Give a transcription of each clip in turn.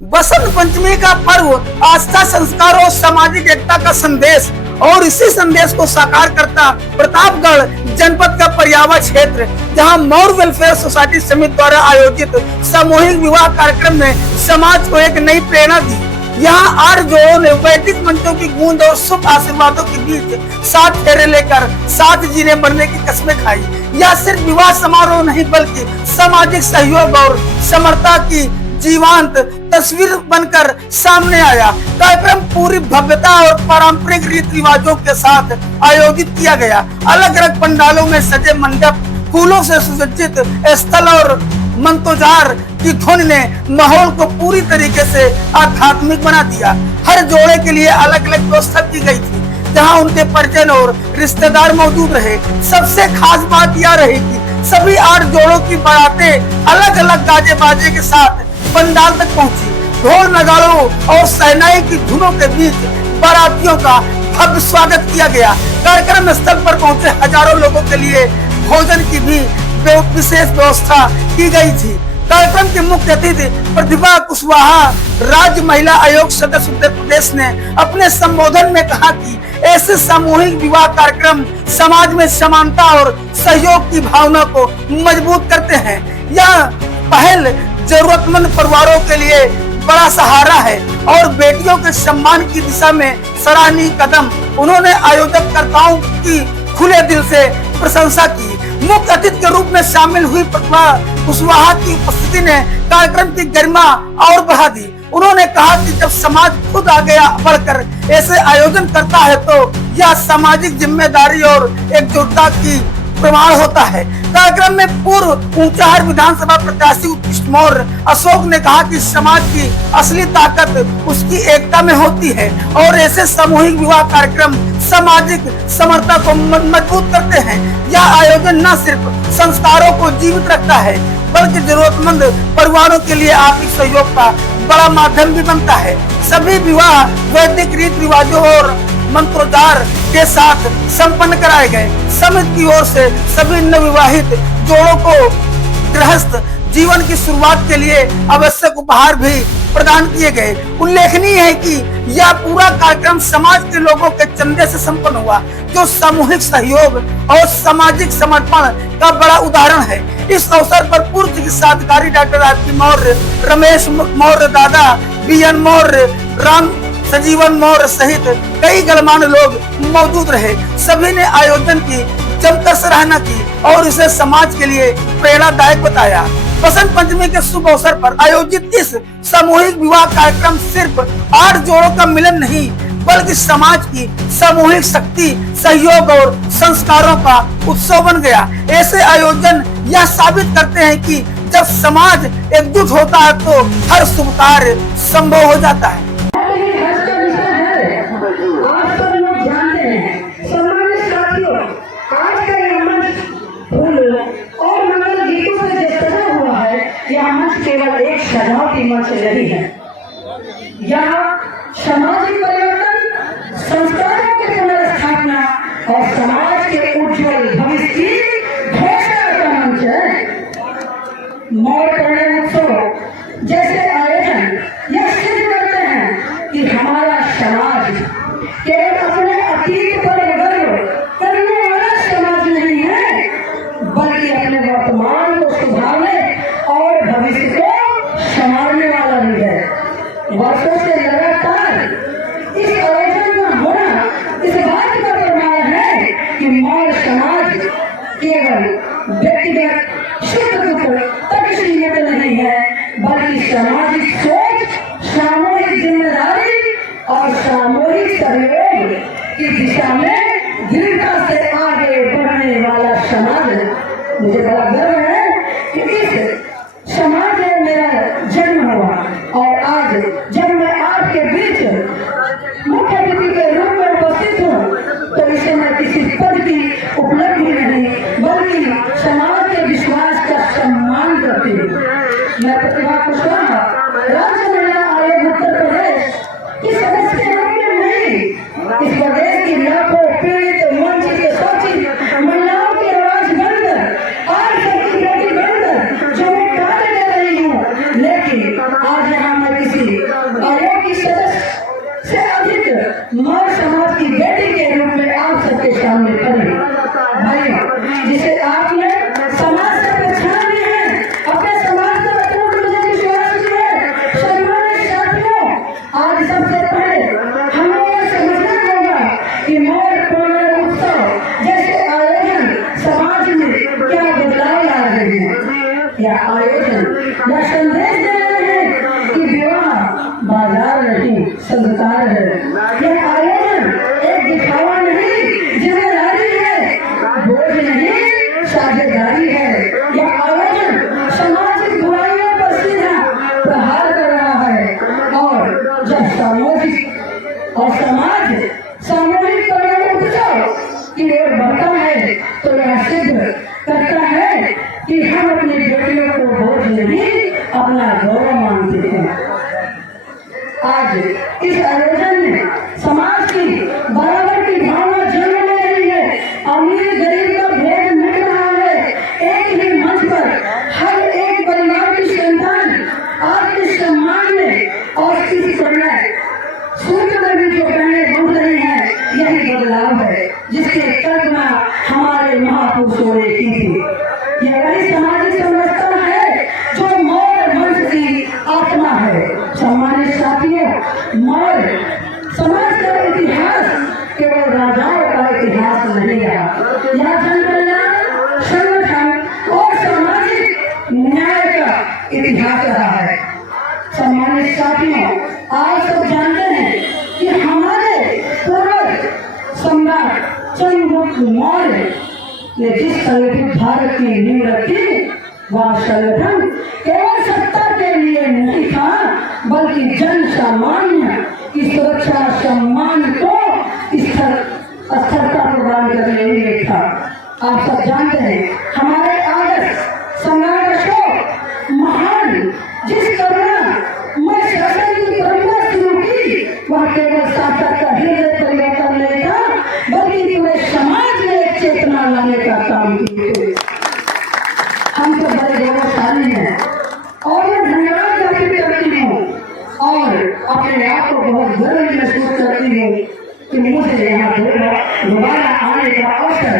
बसंत पंचमी का पर्व आस्था, संस्कार और सामाजिक एकता का संदेश, और इसी संदेश को साकार करता प्रतापगढ़ जनपद का पर्यावरण क्षेत्र, जहां मौर वेलफेयर सोसाइटी समिति द्वारा आयोजित सामूहिक विवाह कार्यक्रम ने समाज को एक नई प्रेरणा दी। यहाँ 8 जोड़ों ने वैदिक मंत्रों की गूंज और शुभ आशीर्वादों के बीच 7 फेरे लेकर 7 जीने बनने की कस्में खाई। यह सिर्फ विवाह समारोह नहीं बल्कि सामाजिक सहयोग और समरता की जीवंत तस्वीर बनकर सामने आया। कार्यक्रम पूरी भव्यता और पारंपरिक रीति रिवाजों के साथ आयोजित किया गया। अलग अलग पंडालों में सजे मंडप, फूलों से सुसज्जित स्थल और मंत्रोच्चार की धुन ने माहौल को पूरी तरीके से आध्यात्मिक बना दिया। हर जोड़े के लिए अलग अलग व्यवस्था की गई थी, जहां उनके परिजन और रिश्तेदार मौजूद रहे। सबसे खास बात यह रही कि सभी 8 जोड़ों की बारातें अलग अलग गाजे बाजे के साथ पंडाल तक पहुंची। ढोल नगाड़ों और शहनाई की धुनों के बीच बारातियों का भव्य स्वागत किया गया। कार्यक्रम स्थल पर पहुंचे हजारों लोगों के लिए भोजन की भी विशेष व्यवस्था की गई थी। कार्यक्रम के मुख्य अतिथि प्रतिभा कुशवाहा, राज्य महिला आयोग सदस्य उत्तर प्रदेश, ने अपने संबोधन में कहा कि ऐसे सामूहिक विवाह कार्यक्रम समाज में समानता और सहयोग की भावना को मजबूत करते हैं। यह पहल जरूरतमंद परिवारों के लिए बड़ा सहारा है और बेटियों के सम्मान की दिशा में सराहनीय कदम। उन्होंने आयोजककर्ताओं की खुले दिल से प्रशंसा की। मुख्य अतिथि के रूप में शामिल हुई प्रतिभा कुशवाहा की उपस्थिति ने कार्यक्रम की गरिमा और बढ़ा दी। उन्होंने कहा कि जब समाज खुद आगे बढ़कर ऐसे आयोजन करता है तो यह सामाजिक जिम्मेदारी और एकजुटता की प्रमाण होता है। कार्यक्रम में पूर्व ऊंचाहार विधानसभा प्रत्याशी उत्कृष्ट मौर्य अशोक ने कहा कि समाज की असली ताकत उसकी एकता में होती है और ऐसे सामूहिक विवाह कार्यक्रम सामाजिक समरता को मजबूत करते हैं। यह आयोजन न सिर्फ संस्कारों को जीवित रखता है बल्कि जरूरतमंद परिवारों के लिए आर्थिक सहयोग का बड़ा माध्यम भी बनता है। सभी विवाह वैदिक रीति रिवाजों और मंत्रोच्चार के साथ संपन्न कराए गए। समिति की ओर से सभी नवविवाहित जोड़ों को गृहस्थ जीवन की शुरुआत के लिए आवश्यक उपहार भी प्रदान किए गए। उल्लेखनीय है कि यह पूरा कार्यक्रम समाज के लोगों के चंदे से संपन्न हुआ, जो सामूहिक सहयोग और सामाजिक समर्पण का बड़ा उदाहरण है। इस अवसर पर पूर्व चिकित्सा अधिकारी डॉक्टर आरती मौर्य, रमेश मौर्य दादा, बीएन मौर्य, राम सजीवन मौर्य सहित कई गणमान्य लोग मौजूद रहे। सभी ने आयोजन की जमकर सराहना की और इसे समाज के लिए प्रेरणादायक बताया। बसंत पंचमी के शुभ अवसर पर आयोजित इस सामूहिक विवाह कार्यक्रम सिर्फ 8 जोड़ों का मिलन नहीं बल्कि समाज की सामूहिक शक्ति, सहयोग और संस्कारों का उत्सव बन गया। ऐसे आयोजन यह साबित करते हैं कि जब समाज एकजुट होता है तो हर शुभ कार्य संभव हो जाता है। केवल एक सजावटी मंच नहीं है, यहाँ सामाजिक परिवर्तन, संस्कारों के पुनर्स्थापना और समाज के उज्जवल भविष्य की घोषणा का मंच है। मौर्य कन्या उत्सव जैसे आयोजन यह सिद्ध करते हैं कि हमारा समाज केवल अपने अतीत पर गर्व करने वाला समाज नहीं है बल्कि अपने वर्तमान को सुधारने और भविष्य को संभालने वाला भी है। वर्षों से लगातार इस आयोजन का होना इस बात का प्रमाण है कि मौर्य समाज केवल व्यक्तिगत सुख दुख तक सीमित नहीं है बल्कि सामाजिक सोच, सामूहिक जिम्मेदारी और सामूहिक सहयोग की दिशा में दृढ़ता से आगे बढ़ने वाला समाज है। मुझे बड़ा गर्व है कि इस समाज में मेरा जन्म हुआ और आज जब मैं आपके बीच मुख्य अतिथि के रूप में उपस्थित हूँ तो इसे मैं किसी पद की उपलब्धि नहीं बल्कि समाज के विश्वास का सम्मान करती हूँ। मैं प्रतिभा कुशवाहा, राज्य महिला आयोग उत्तर प्रदेश की सदस्य के रूप में नहीं, इस प्रदेश की लाखों पीड़ित वंचित शोषित महिलाओं की आवाज बनकर आज आज इस आयोजन में समाज की बराबर की भावना जन्म ले रही है। अमीर गरीब का भेद मिट रहा है। एक ही मंच पर हर एक परिवार की संतान आपके सम्मान में और किसी कन्या सूर्य में भी जो पहने बन रही है, यही बदलाव है जिसकी कल्पना हमारे महापुरुषों ने की थी। यह वही सामाजिक संरचना है जो मौर्य वंश की आत्मा है। सम्मानित साथियों, मौर्य समाज का इतिहास केवल राजाओं का इतिहास नहीं रहा। यह जनकल्याण, संगठन और सामाजिक न्याय का इतिहास रहा है। सम्मानित साथियों, आप सब जानते हैं कि हमारे पूर्वज सम्राट चंद्रगुप्त मौर्य ने जिस संगठित भारत की नींव रखी, वह संगठन केवल सत्ता के लिए नहीं था, बल्कि जन सामान्य की सुरक्षा सम्मान को स्थिरता प्रदान करने के लिए था। आप सब जानते हैं हमारे आदर्श सम्राट अशोक महान जिस करुणा शासन की परंपरा शुरू की, वह केवल शासक का हृदय परिवर्तन नहीं था, बल्कि पूरे समाज में एक चेतना लाने का काम किए। हम तो बड़े गौरवशाली हैं और मैं धन्यवाद अर्पित करती हूँ और अपने आप को बहुत गर्व महसूस करती हूँ कि मुझे यहाँ दोबारा आने का अवसर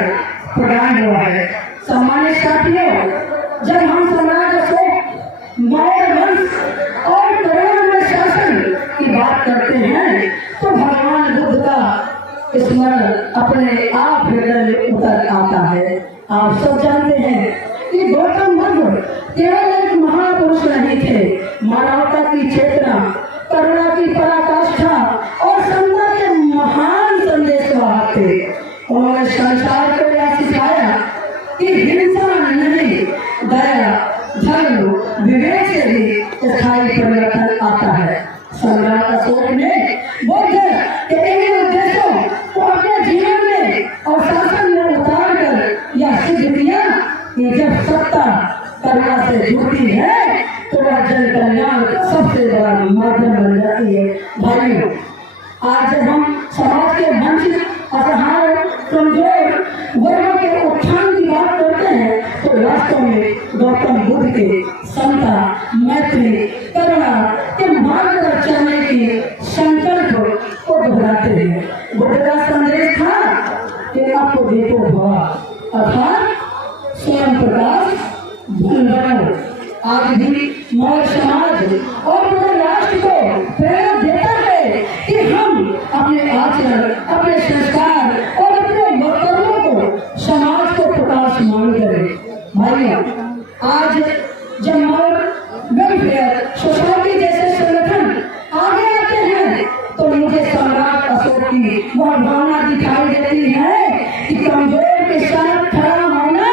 प्रदान हुआ है। सम्मानित साथियों, जब हम सम्राट अशोक मौर्य वंश और करुणामय शासन की बात करते हैं तो भगवान बुद्ध का स्मरण अपने आप हृदय में उतर आता है। आप सब जानते हैं कि गौतम बुद्ध केवल एक महापुरुष नहीं थे, मानवता की चेतना, करुणा की पराकाष्ठा और समता के महान संदेशवाहक थे। उन्होंने संसार को यह सिखाया कि हिंसा नहीं, दया, धर्म, विवेक से भी स्थायी परिवर्तन आता है। सम्राट अशोक ने बुद्ध के इन उद्देश्यों को अपने जीवन में और शासन में उतार कर यह सिद्ध किया कि जब सत्ता करुणा से जुड़ती है तो वह जन कल्याण का सबसे बड़ा माध्यम बन जाती है। भाइयों, आज जब हम समाज के वंचित, असहाय, कमजोर वर्गों के उत्थान की बात करते हैं तो वास्तव में गौतम बुद्ध के समता, मैत्री, करुणा के मार्ग पर चलने की संकल्प को दोहराते हैं। बुद्ध का संदेश था कि आपको देखो भवा, अर्थात स्वयं प्रकाश बनो। आज भी मौर्य समाज और पूरे राष्ट्र को प्रेरणा देता है कि हम अपने आचरण, अपने संस्कार और अपने वक्तव्यों को समाज को प्रकाशमान करें। भाइयों, आज जब मौर्य वेलफेयर सोसाइटी जैसे संगठन आगे आते हैं तो मुझे सम्राट अशोक की वह भावना दिखाई देती है कि कमजोर के साथ खड़ा होना,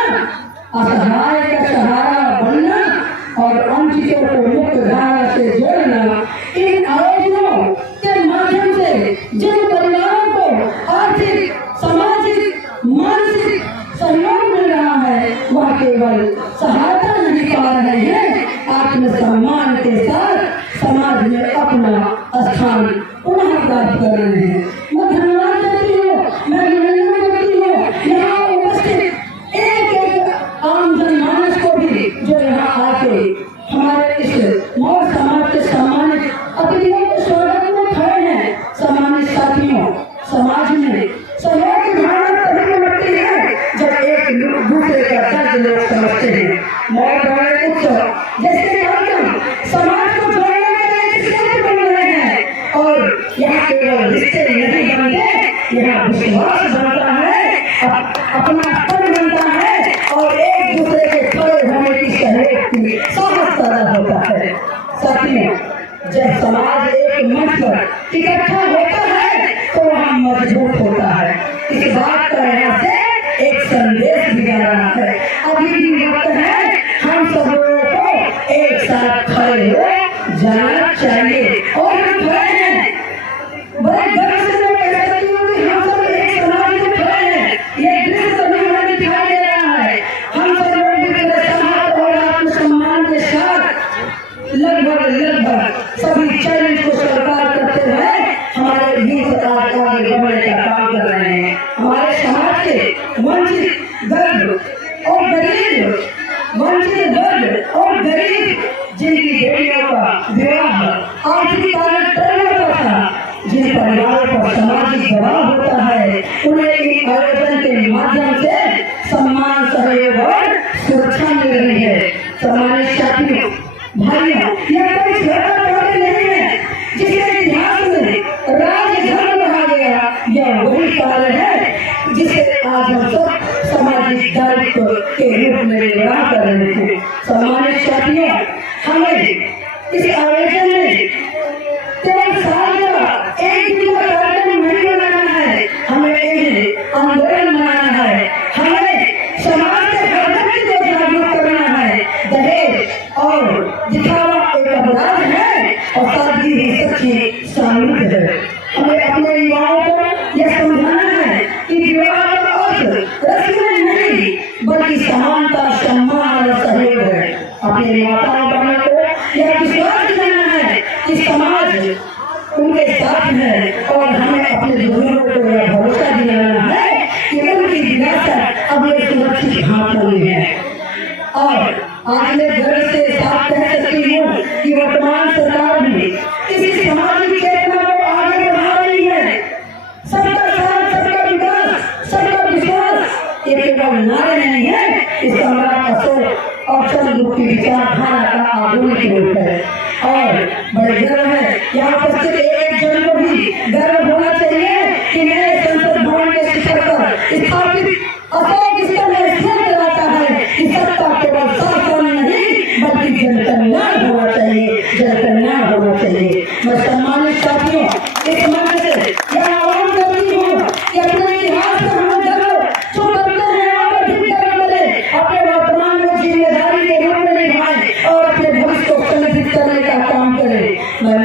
असहाय का सहारा बनना और वंचितों को मुक्त धारा से जोड़ना। इन आयोजनों के माध्यम से जिन परिवारों को आर्थिक, सामाजिक, मानसिक सहयोग मिल रहा है, वह केवल सहायता नहीं पा रहे हैं, आत्मसम्मान के साथ समाज में अपना स्थान पुनः प्राप्त कर रहे हैं। मैं धन्यवाद देती हूँ, मैं अभिनंदन करती हूँ यहाँ उपस्थित एक एक आम जनमानस को भी जो यहाँ आके हमारे इस मौर्य समाज के सम्मानित अतिथियों के स्वागत में खड़े हैं। सम्मानित साथियों, समाज में सहयोग की भावना तभी बढ़ती है जब एक दूसरे का दर्द लोग समझते हैं। मौर्य गणेश उत्सव जैसे कार्यक्रम समाज को जोड़ने के एक केंद्र बन रहे हैं और यहाँ केवल रिश्ते नहीं बनते, यहाँ विश्वास बनता है, अपनापन बनता है और एक दूसरे के खड़े होने की सहयोग की साहस पैदा होता है। साथियों, जब समाज एक मंच पर इकट्ठा होता है तो वह मजबूत होता है। इस बात का यहाँ से एक संदेश भी आ रहा है। अभी भी वक्त है, हम सब लोगों को एक साथ खड़े हो जाना चाहिए और हम खड़े हैं। बड़े गर्व से मैं कह सकती हूँ कि हम सब एक समाज में खड़े हैं। ये दृश्य सभी हमें दिखाई दे रहा है। हम सब लोग भी बड़े साहस और आत्मसम्मान के साथ लगभग सभी चैलेंज को स्वीकार विवाह आर्थिक कारण तय होता था। जिन परिवारों पर सामाजिक दबाव होता है उन्हें इस आयोजन के माध्यम से सम्मान, सहयोग और सुरक्षा मिल रही है। सम्मानित साथियों, भाइयों, यह कोई छोटा कार्य नहीं है जिसके इतिहास में राजधर्म कहा गया। यह वही कार्य है जिसे आज हम सब सामाजिक दायित्व के रूप में निर्वाह कर रहे हैं। सम्मानित साथियों, हमें इस आयोजन में केवल साल का एक दिन का कार्यक्रम नहीं बनाना है, हमें एक आंदोलन बनाना है। हमें समाज के हर व्यक्ति को जागरूक करना है। दहेज और दिखावा एक अपराध है और सादगी ही सच्ची सामूहिक है। हमें अपने युवाओं को यह समझाना है कि विवाह का अर्थ रस्में नहीं बल्कि समानता, सम्मान और सहयोग है। अपने माताओं बहनों को यह विश्वास दिलाना है कि समाज उनके साथ है और हमें अपने बुजुर्गों को यह भरोसा दिलाना है कि उनकी विरासत अब एक सुरक्षित हाथों में है। और आज मैं गर्व से साफ कह सकती हूँ कि वर्तमान सरकार भी इसी सामाजिक चेतना को आगे बढ़ा रही है। सबका साथ, सबका विकास, सबका विश्वास ये केवल नारे नहीं है, इसका नाम अशोक और चंद्रगुप्त की विचारधारा का आधुनिक रूप है। और बड़े गर्व है यहाँ उपस्थित एक जन को भी गर्व होना चाहिए कि नए संसद भवन के शिखर पर स्थापित अशोक स्तंभ स्थिर कराता है कि सत्ता केवल शासन नहीं बल्कि जनकल्याण होना चाहिए, जनकल्याण होना चाहिए। मैं सम्मानित साथियों, इस मंच से यह आह्वान करती हूँ कि अपने इतिहास पर हम गर्व जो करते हैं और अधिक गर्व करें, अपने वर्तमान में जिम्मेदारी के रूप में निभाएं और अपने भविष्य को संगठित करने का काम करें। मैं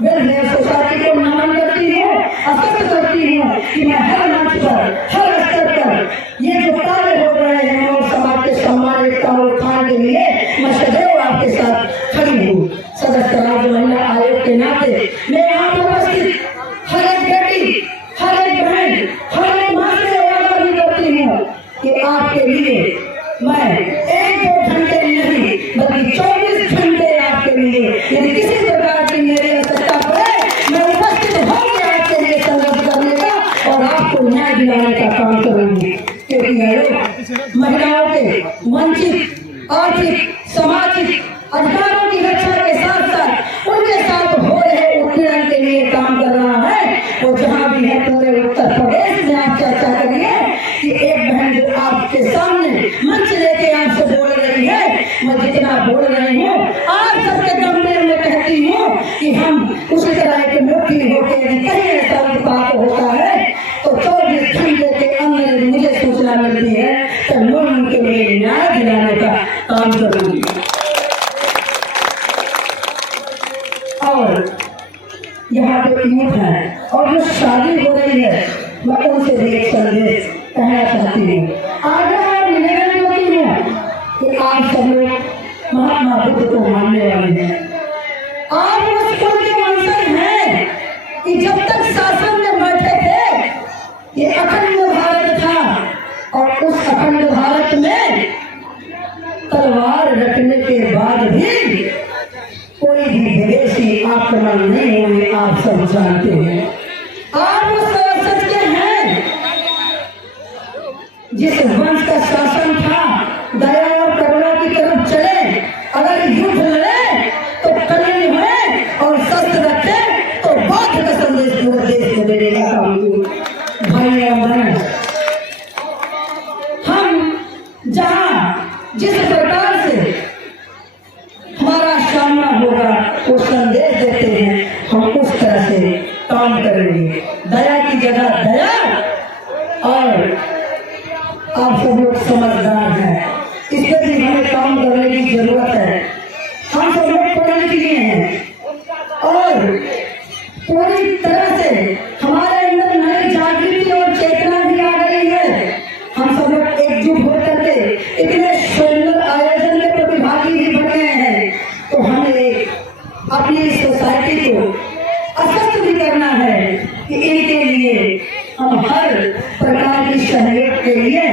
वेलफेयर सोसाइटी को नमन करती हूँ, आशा करती हूँ कि मैं हर मंच पर, हर स्तर पर ये जो कार्य हो रहे हैं और समाज के सम्मान एकता और उत्थान के लिए मैं सदैव आपके साथ खड़ी हूँ। सदस्य राज्य महिला आयोग के नाते मैं यहाँ पर उपस्थित हर एक बेटी, हर एक बहन, हर एक माँ से वादा भी करती हूँ कि आपके लिए मैं 1-2 घंटे नहीं बल्कि 24 घंटे आपके लिए यदि किसी प्रकार की मेरी आवश्यकता पड़े मैं उपस्थित होंगे आपके लिए संघर्ष करने का और आपको न्याय दिलाने का काम करूंगी। क्योंकि आयोग महिलाओं के वंचित आर्थिक, सामाजिक अधिकारों की रक्षा के साथ साथ उनके साथ हो रहे उत्पीड़न के लिए काम कर रहा है। और जहाँ भी है पूरे उत्तर प्रदेश में आप चर्चा करिए कि एक बहन जो आपके सामने मंच लेके आपसे बोल रही है, मैं जितना बोल रही हूँ आप सबके गंभीर में कहती हूँ कि हम उसी तरह एक मुट्ठी होकर कहीं ऐसा उत्पाद होता है तो 24 घंटे के अंदर मुझे सूचना मिलती है तो मैं उनके लिए न्याय दिलाने का काम करूंगी। और यहाँ पे यूथ है और जो शादी हो रही है मैं उनसे भी एक संदेश कहना चाहती हूँ। आगे निवेदन करती हूँ कि आप सब लोग महात्मा बुद्ध को मानने वाले हैं। आप उस कुल के वंशज हैं कि जब तक शासन में बैठे थे ये अखंड भारत था और उस अखंड भारत में तलवार रखने के बाद भी कोई भी विदेशी आक्रमण नहीं हुए, आप सब जानते हैं। आप उस वंशज के हैं जिस वंश का शासन था दया और करुणा की तरफ चले, अगर युद्ध लड़े तो कठिन हुए और शस्त्र रखे तो बौद्ध का संदेश पूरे देश में देने का काम किया। भाई और बहन, हम जहाँ जिस प्रकार से हमारा सामना होगा वो संदेश देते हैं, हम उस तरह से काम करेंगे। दया की जगह दया और आप सब लोग समझदार हैं, इस पर भी हमें काम करने की जरूरत है। हम सब लोग पढ़े लिखे हैं और पूरी तरह से हमारे अंदर नई जागृति और चेतना भी आ गई है। हम सब लोग एकजुट होकर के इतने सुंदर आयोजन में प्रतिभागी भी बने हैं तो हमें अपनी सोसाइटी को आश्वस्त भी करना है कि इनके लिए हम हर प्रकार की सहयोग के लिए